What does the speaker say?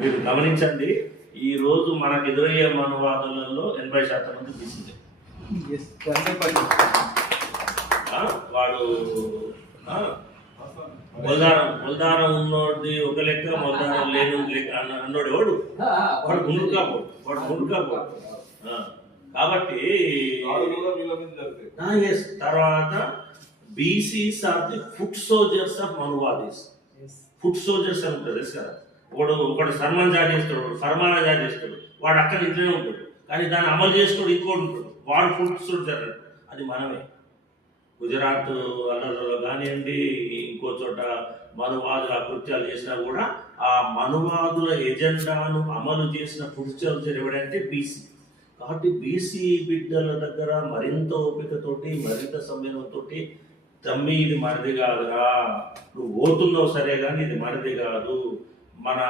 మీరు గమనించండి, ఈ రోజు మనకు ఎదురయ్యే మనువాదులలో 80% మంది బీసీలే. వాడు మొలదారం ఉన్నోడిది ఒక లెక్క, మొలదారం లేని లెక్క అన్నోడు ఎవడు, వాడు ముందు కాపోడు. కాబట్టి తర్వాత BCs are the foot soldiers of మనువాదీస్. ఫుట్ సోల్జర్స్ అని ఉంటుంది కదా, ఒకడు సన్మాన్ జారీ చేస్తాడు, ఫర్మానా జారీ చేస్తాడు, వాడు అక్కడ ఇంట్లోనే ఉంటాడు, కానీ దాన్ని అమలు చేసుకోడు ఇంకోటి ఉంటాడు, వాడు ఫుట్ సోల్జర్. అది మనమే. గుజరాత్ అల్లర్లలో కానివ్వండి, ఇంకో చోట మనువాదుల కృత్యాలు చేసినా కూడా ఆ మనువాదుల ఎజెండాను అమలు చేసిన ఫుట్ సోల్జర్ ఎవడంటే బీసీ. కాబట్టి బీసీ బిడ్డల దగ్గర మరింత ఓపికతోటి, మరింత సంయమనంతో, తమ్మి ఇది మనది కాదురా, నువ్వు పోతున్నావు సరే కానీ ఇది మనది కాదు, మన